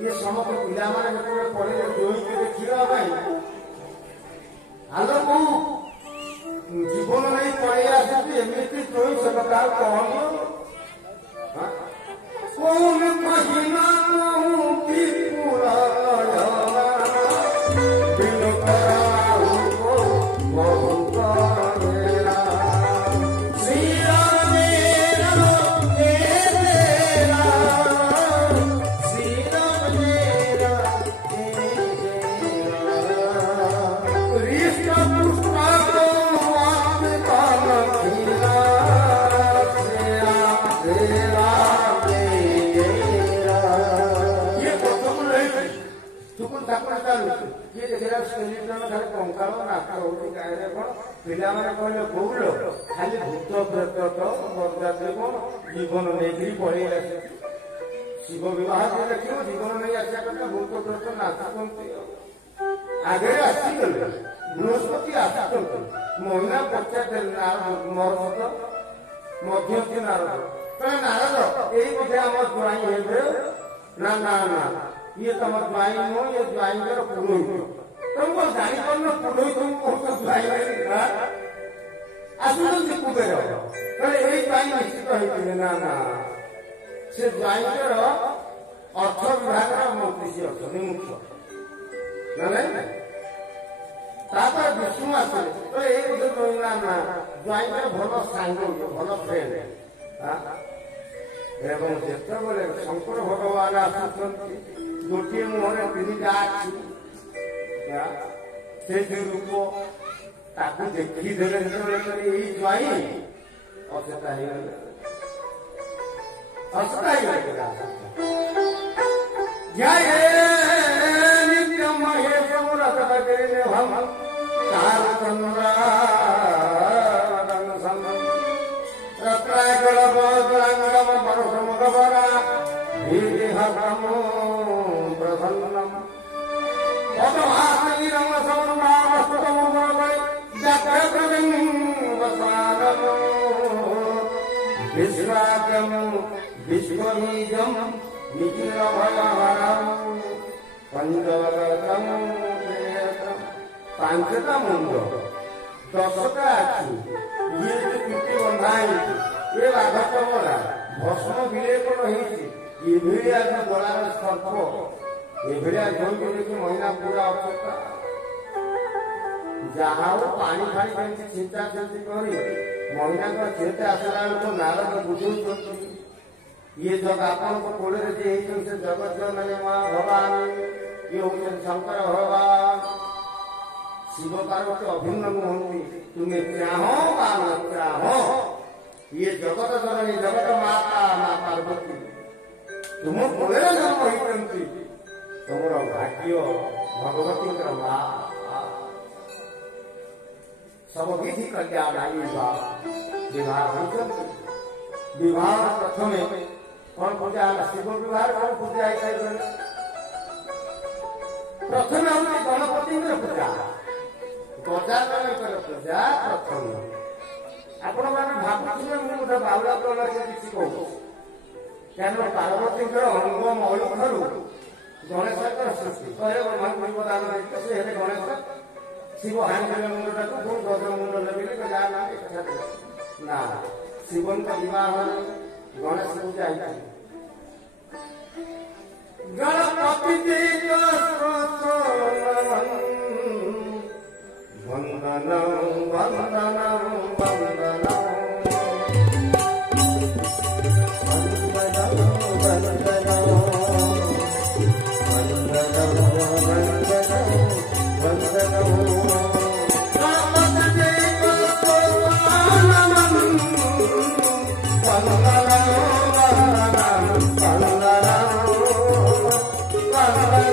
ये समस्त पिला माने जब पड़े जोई के देखिबा आलो को जीवन नहीं पड़े आसती एमती जोई से बता कौन कौन महीना की पूरा पिला कौल खाली भूत प्रेत बरजात्रे कौन जीवन नहीं पड़े शिव विवाह देखिए जीवन नहीं आसा कथा भूत प्रेत नाचुंती आगे आसीगले बृहस्पति आसुंत महिला पचार मरद मध्यस्थी नारद कहे नारद यही बोधे आम ज्वाई हे ना ना ना ये तुम ज्वाई नुह ये ज्वाईर पुरोहित तुमको जापर पुरोहित तुमको ज्वाई आसुंच कुबेर कहे यही ज्वाई निश्चित होते ना ना से ज्वाईर अर्थ विभाग मंत्री सी अच्छा मुख्य ना तापर विष्णु आसे तो ये बोधे ना ना ज्वाईर भल सांग भल फ्रेंड एवं जिते शंकर भगवान आसुंच गोटे मुहर तीनटा से रूप ताकू देखीदे यही ज्वाई अचेता नित्य महेश विश्वबीजम निखिल भयहरम पंचवरतम पांचटा मुंड 10टा आखि ये जो पिटी बंधाई ये राघवरा भस्म विलेपन होती ये गलार सर्प ये देखिए महिला पूरा अवस्था जहाँ पानी फाणी केमती चिंता चिंती कर महिला चेते आसला तो नारद बुझे ये जग आपण कोड़े से जगत जन भगवान ये हूँ शंकर भगवान शिव पार्वती अभिन्न मुहंती तुम्हें चाहो बा न चाहो ये जगत जननी जगत माता माँ पार्वती तुम कोड़े जन्म होती तुम भाग्य भगवती माँ सब विधि कल्याण विवाह विवाह प्रथम कौन पूजा शिव विवाह कौन पूजा प्रथम हूँ गणपति पूजा गजानन पूजा प्रथम आपण मैंने भावुए मुझे बाउला प्रहलाद किसी कहूँ क्या पार्वती अंग मयूर गणेश सृष्टि कहे ब्रह्मांड दान गणेश शिव हांगे मुंडा को गज मुंड लगे ना शिवन का विवाह गणेश पूजा गणपति वंदन वंदन वंदन Bye.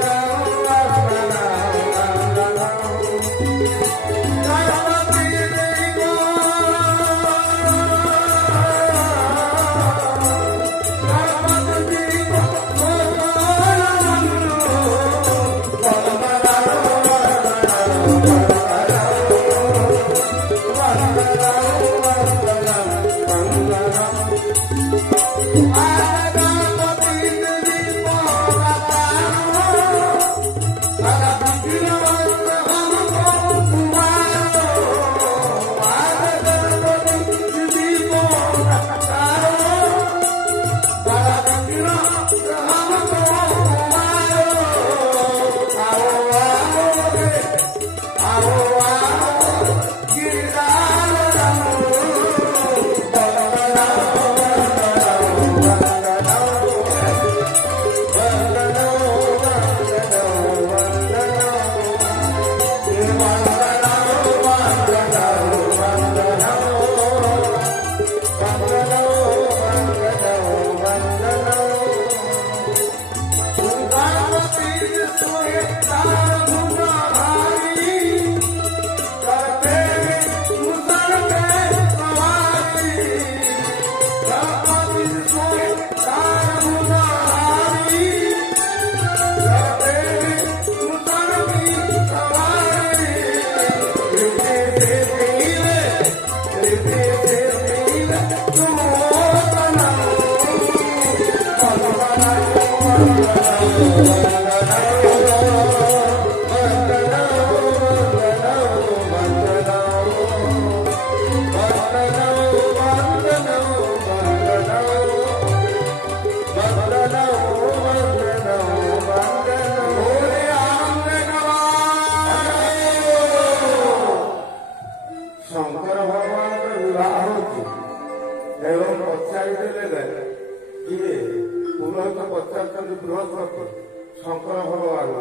ଶଙ୍କର ଭଗବାନ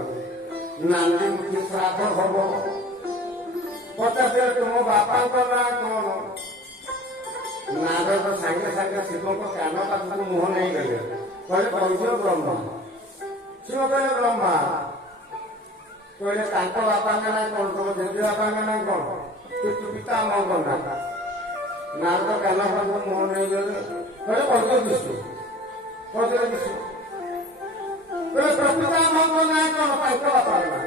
ନାନ୍ଦି ମୁଖୀ ଶ୍ରାଦ୍ଧ ହବ ପଚାରିଲେ ତୁମ ବାପାଙ୍କ ନାଁ କଣ? ନାରଦ ସାଙ୍ଗେ ସାଙ୍ଗେ ଶିବଙ୍କ କାନ ପାଖକୁ ମୁହଁ ନେଇଗଲେ କହିଲେ କହିଦିଅ ବ୍ରହ୍ମା। ଶିବ କହିଲେ ବ୍ରହ୍ମା। କହିଲେ ତାଙ୍କ ବାପାଙ୍କ ନାଁ କଣ? ତମ ଜେଜେ ବାପାଙ୍କ ନାଁ କଣ? ପିତା ଆମଙ୍କ ନାଁ। ନାରଦ କାନ ପାଖକୁ ମୁହଁ ନେଇଗଲେ କହିଲେ କହିଦିଅ ବିଷ୍ଣୁ। କହିଦିଅ ବିଷ୍ଣୁ। କହିଲେ ପ୍ରକୃତ ଆମଙ୍କ ନାଁ କଣ? ତାଙ୍କ ବାପାଙ୍କ ନାଁ।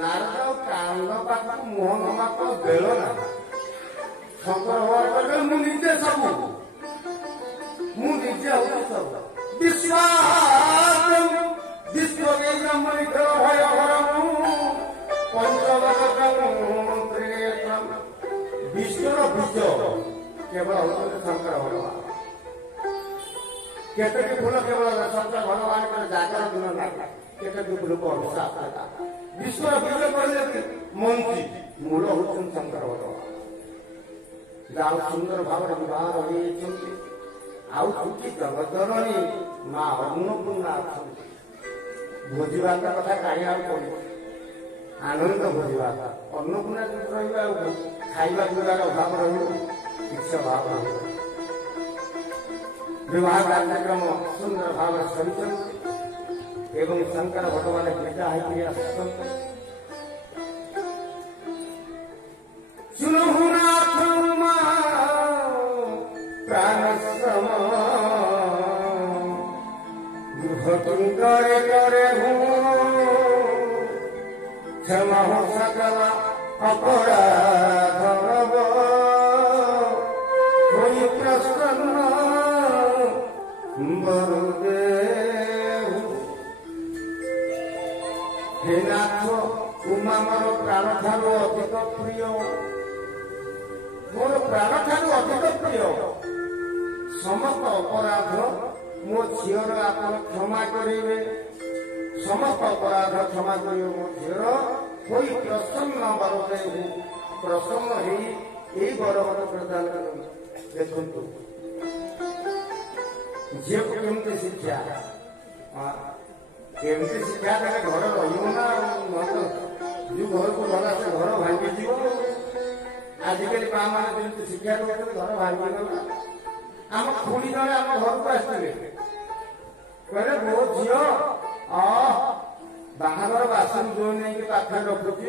ନାରଦ କାନ ପାଖକୁ ମୁହଁ ନମାକୁ ବେଳ ନାହିଁ। ଶଙ୍କର ଭଗବାନ କହିଲେ ମୁଁ ନିଜେ ସବୁ, ମୁଁ ନିଜେ ହଉଛି ସବୁ। ବିଶ୍ୱ ଭୟ ବିଶ୍ୱର ବୀଜ କେବଳ ହଉଛନ୍ତି ଶଙ୍କର ଭଗବାନ। କେତୋଟି ଫୁଲ କେବଳ ଶଙ୍କର ଭଗବାନଙ୍କର ଜାଗର ଦିନ ନାହିଁ। କେତୋଟି ଫୁଲ ବର୍ଷା ବିଶ୍ୱର ବୀଜ କହିଲେ ମଞ୍ଜି, ମୂଳ ହଉଛନ୍ତି ଶଙ୍କର ଭଗବାନ। ଯାହା ସୁନ୍ଦର ଭାବରେ ବିବାହ ରହିଯାଇଛନ୍ତି। ଆଉ ଛୁଟି ଜଗତରଣୀ ମା ଅନ୍ନପୂର୍ଣ୍ଣା ଅଛନ୍ତି। ଭୋଜିଭାତ କଥା କାହିଁ ଆଉ କହୁଛି, ଆନନ୍ଦ ଭୋଜିଭାତ। ଅନ୍ନପୂର୍ଣ୍ଣା ଯଦି ରହିବା ଆଉ ଖାଇବା ପିଇବାର ଅଭାବ ରହିବ, କିଛି ଅଭାବ ରହିବ। ବିବାହ କାର୍ଯ୍ୟକ୍ରମ ସୁନ୍ଦର ଭାବରେ ସରିଛନ୍ତି ଏବଂ ଶଙ୍କର ଭଗବାନ ବିଦା ହେଇକି ଆସୁଛନ୍ତି। करे करे क्षमा हो सकल अपराध कोई प्रसन्न बरुदेव। हे नाथ उमा मोर प्राण ठारू अधिक प्रिय, मोर प्राण ठारू अधिक प्रिय। समस्त अपराध मो झीर आप क्षमा करेंगे, समस्त अपराध क्षमा करेंगे मो झीर। कोई प्रसन्न बरदेव, प्रसन्न हो बरवर प्रदान कर। देखु झील को केमती शिक्षा, केमती शिक्षा देने घर रहा जो घर को गला से घर भांगी जीव। आजिकल माँ मैंने जमी शिक्षा देते घर भांगीगला। आम खुणी जड़े आम घर को आसते कहले मो झील बाहागर बासन जो नहीं पाखे रखुची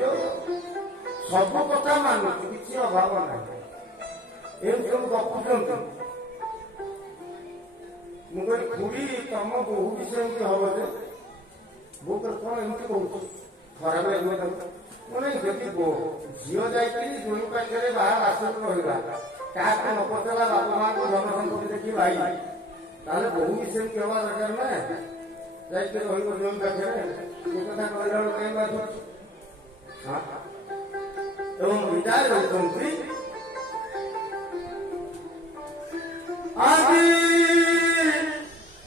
सब कथा मानुची, किसी अभाव ना ये सब गपुंट। मुझे खुड़ी तुम बहु भी सेमती हम जे बो कौन एमती कह खराब लगे मैंने जदि झील जाकि जोई पाखे बाहर आसन रहा क्या न पचला बापा माँ को जनसंपत्ति देखी भाई ताले बहु भी सेमती हवा दरकार ना जाइए रही जोई पाखे कथा कहला कहीं बात एवं विदाय होती आदि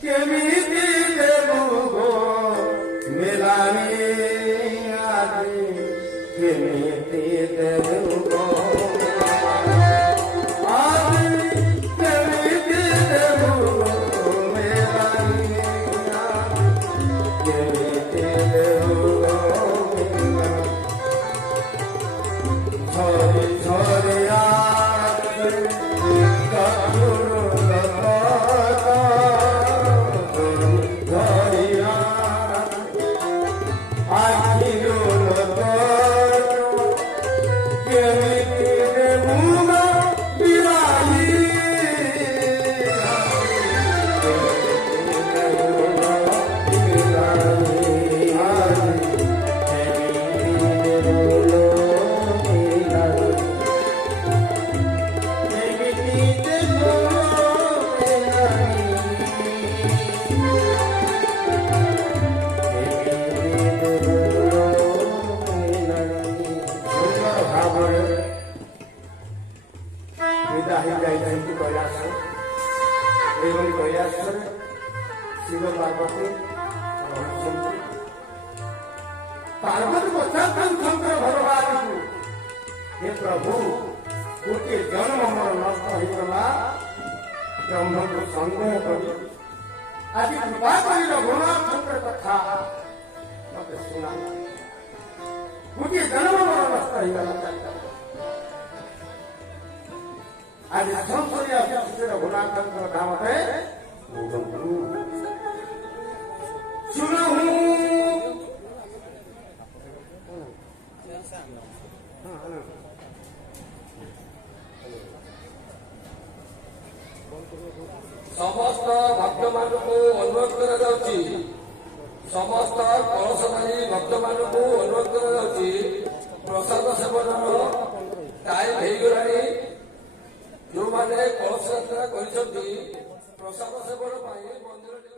केमिति देबु गो मिलानी आदि केमिति देबु गो आदि केमिति देबु गो मिलानी केमिति देबु गो छोरी छोरी शिव पार्वती पार्वती पचार शंकर भगवान को हे प्रभु गोटे जन्म मोर नष्ट होगा ब्रह्म को संदेह कर आज कृपा कर रघुनाथ ହେଇଗଲା ଆଜି ସଂସଦୀୟ ଆସୁଛି ଭୋଲାଙ୍କର ନାମରେ ଶୁଣୁ ସମସ୍ତ ଭକ୍ତମାନଙ୍କୁ ଅନୁରୋଧ କରାଯାଉଛି ସମସ୍ତ କଳସଧାରୀ ଭକ୍ତମାନଙ୍କୁ ଅନୁରୋଧ କରାଯାଉଛି ପ୍ରସାଦ ସେବନର ଟାଇମ୍ ହେଇଗଲାଣି ଯେଉଁମାନେ କଳସ ଯାତ୍ରା କରିଛନ୍ତି ପ୍ରସାଦ ସେବନ ପାଇଁ ମନ୍ଦିର